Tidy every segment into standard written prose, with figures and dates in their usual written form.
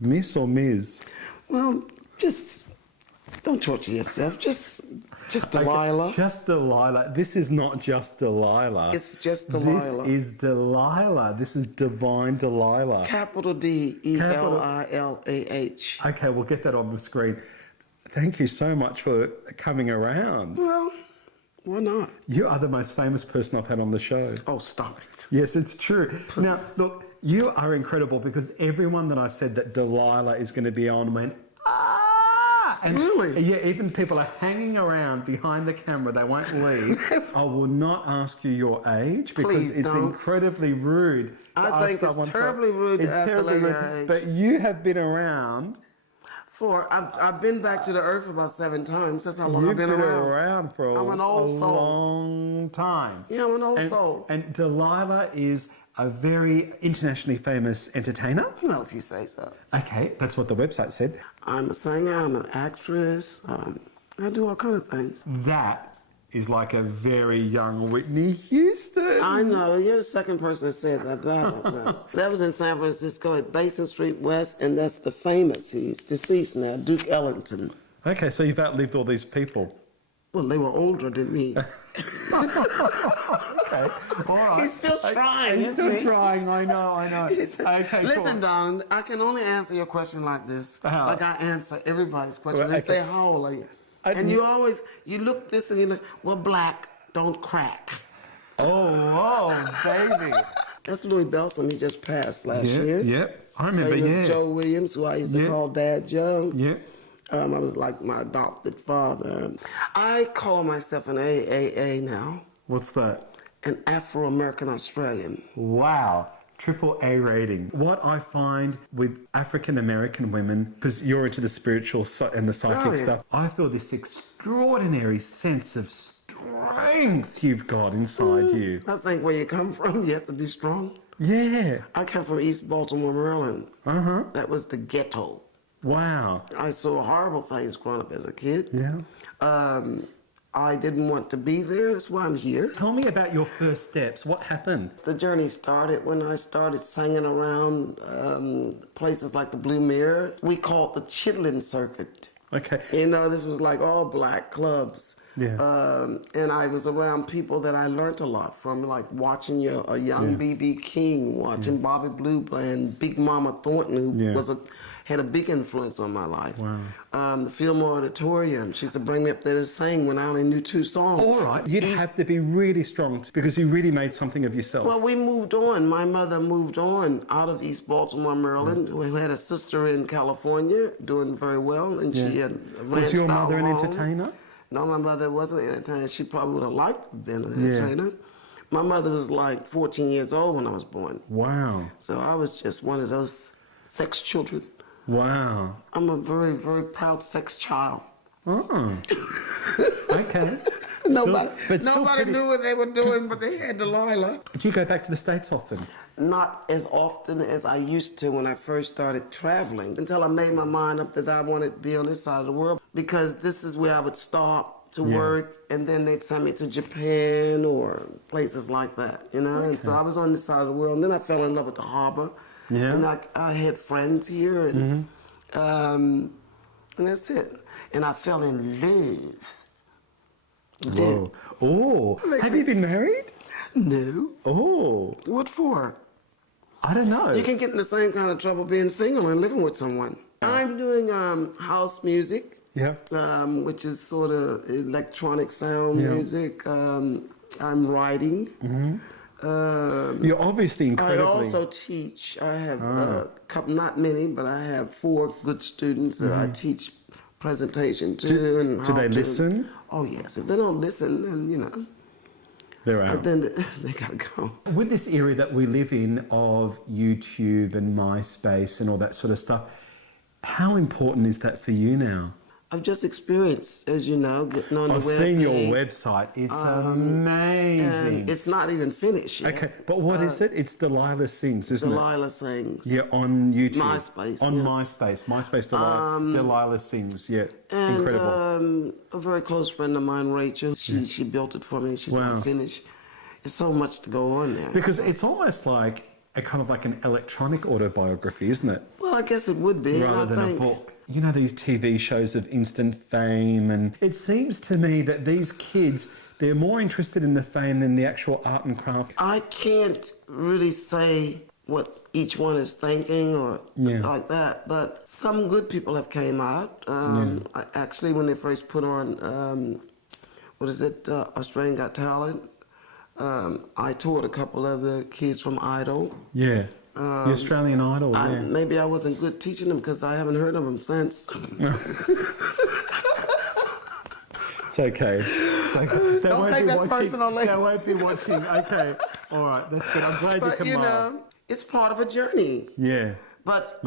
Miss or Ms? Well, just don't torture yourself. Just Delilah. Okay, just Delilah. This is not just Delilah. It's just Delilah. This is Delilah. This is divine Delilah. Capital Delilah. Okay, we'll get that on the screen. Thank you so much for coming around. Well, why not? You are the most famous person I've had on the show. Oh, stop it. Yes, it's true. Now, look, you are incredible because everyone that I said that Delilah is going to be on went, ah! And really? Yeah, even people are hanging around behind the camera. They won't leave. I will not ask you your age because Please it's don't. incredibly rude. I think it's terribly rude to ask a lady her age. But you have been around. I've been back to the earth about 7 times. That's how long I've been around for I'm an old soul. long time. Yeah, I'm an old soul. And Delilah is a very internationally famous entertainer. Well, if you say so. Okay, that's what the website said. I'm a singer, I'm an actress, I do all kind of things. That is like a very young Whitney Houston. I know, you're the second person that said that. That was in San Francisco at Basin Street West, and that's the famous, he's deceased now, Duke Ellington. Okay, so you've outlived all these people. Well, they were older than me. Okay, all right. He's still trying. He's still trying, I know. Okay, Listen, cool. Don, I can only answer your question like this. Like I answer everybody's question. Well, They okay. say, how old are you? And you always, you look this and you look, well, black, don't crack. Oh, baby. That's Louis Belson, he just passed last year. Yep, I remember, Famous Joe Williams, who I used to call Dad Joe. Yep. I was like my adopted father. I call myself an AAA now, What's that? an Afro-American Australian. Wow. AAA rating. What I find with African American women, because you're into the spiritual and the psychic stuff, I feel this extraordinary sense of strength you've got inside you. I think where you come from, you have to be strong. Yeah. I come from East Baltimore, Maryland. Uh-huh. That was the ghetto. Wow. I saw horrible things growing up as a kid. Yeah. I didn't want to be there. That's why I'm here. Tell me about your first steps. What happened? The journey started when I started singing around places like the Blue Mirror. We called the Chitlin Circuit. Okay. You know, this was like all black clubs. Yeah. And I was around people that I learned a lot from, like watching a young B.B. King, watching Bobby Blue playing Big Mama Thornton, who had a big influence on my life. Wow. The Fillmore Auditorium, she used to bring me up there to sing when I only knew 2 songs. All right. You'd have to be really strong because you really made something of yourself. Well, we moved on. My mother moved on out of East Baltimore, Maryland, who had a sister in California doing very well, and she had a Was your mother an home. entertainer? No, my mother wasn't an entertainer. She probably would have liked to have been an entertainer. My mother was like 14 years old when I was born. Wow. So I was just one of those sex children. Wow. I'm a very, very proud sex child. Oh. Okay. Nobody knew what they were doing, but they had Delilah. Do you go back to the States often? Not as often as I used to when I first started traveling, until I made my mind up that I wanted to be on this side of the world, because this is where I would stop to work, and then they'd send me to Japan or places like that, you know? And so I was on this side of the world, and then I fell in love with the harbor. Yeah. And I had friends here, and that's it. And I fell in love. Whoa. Oh. Have you been married? No. Oh. What for? I don't know. You can get in the same kind of trouble being single and living with someone. I'm doing house music, which is sort of electronic sound music. I'm writing. You're obviously incredibly... I also teach. I have a couple, not many, but I have 4 good students that I teach presentation to. And do they listen? Oh, yes. If they don't listen, then, you know... They're out. But then they gotta go. With this era that we live in of YouTube and MySpace and all that sort of stuff, how important is that for you now? I've just experienced, as you know, getting on the web. I've seen your website. It's amazing. And it's not even finished yet. Okay, but what is it? It's Delilah Sings, isn't it? Delilah Sings. Yeah, on YouTube. MySpace. On MySpace. MySpace Delilah Sings, yeah. And, incredible. A very close friend of mine, Rachel, she built it for me. She's not finished. There's so much to go on there. Because it's almost like a kind of like an electronic autobiography, isn't it? Well, I guess it would be. Rather and I than think, a book. You know, these TV shows of instant fame, and it seems to me that these kids, they're more interested in the fame than the actual art and craft. I can't really say what each one is thinking or like that, but some good people have came out. Actually, when they first put on, Australian Got Talent, I taught a couple of the kids from Idol. Yeah. The Australian Idol, Maybe I wasn't good teaching them because I haven't heard of them since. It's okay. Don't take that personally. They won't be watching. Okay. All right. That's good. I'm glad you can laugh. It's part of a journey. Yeah. But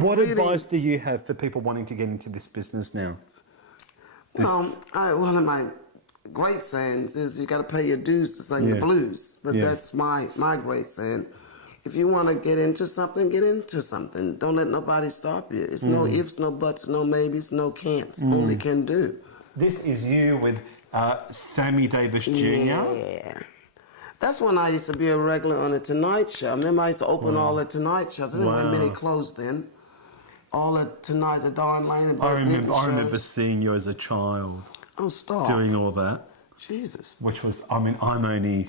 What advice do you have for people wanting to get into this business now? Well, one of my great sayings is you got to pay your dues to sing the blues. But that's my great saying. If you want to get into something, get into something. Don't let nobody stop you. It's no ifs, no buts, no maybes, no can'ts. Only can do. This is you with Sammy Davis Jr. Yeah. That's when I used to be a regular on the Tonight Show. I remember I used to open all the Tonight shows. I didn't have many clothes then. All the Tonight, the Don Lane and I remember seeing you as a child. Oh, stop. Doing all that. Jesus. Which was, I'm only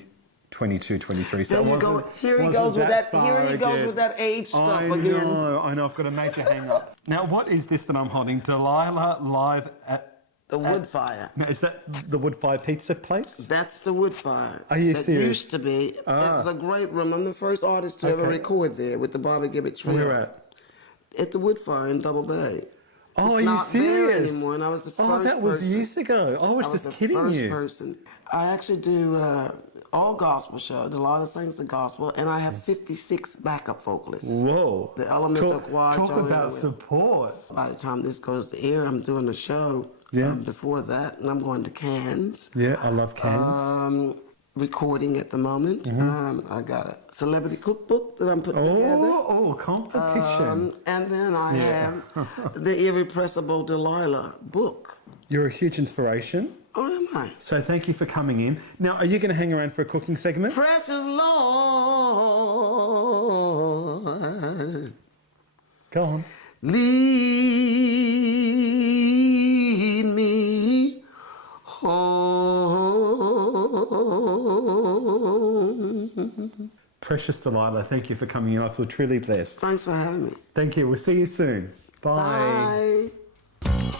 22, 23. So there you go. Here he goes with that. Here he goes with that age stuff again. I know. I've got a major hang up. Now, what is this that I'm holding? Delilah live at the wood fire. Now, is that the wood fire pizza place? That's the wood fire. Are you serious? It used to be. It was a great room. I'm the first artist to ever record there with the Bobby Gibbett Trio. Where at? At the wood fire in Double Bay. Oh, it's are you serious? There anymore, and I was the first person. Oh, that was years ago. I was just kidding you. I was the first person. I actually do all gospel shows. Delilah sings the gospel, and I have 56 backup vocalists. Whoa. The elemental choir. Talk about support. By the time this goes to air, I'm doing a show. Before that, and I'm going to Cannes. Yeah, I love Cannes. Recording at the moment. I got a celebrity cookbook that I'm putting together. Oh, competition. And then I have the Irrepressible Delilah book. You're a huge inspiration. Oh, am I? So thank you for coming in. Now, are you going to hang around for a cooking segment? Precious Lord. Go on. Lead me home. Precious Delilah, thank you for coming in. I feel truly blessed. Thanks for having me. Thank you. We'll see you soon. Bye. Bye.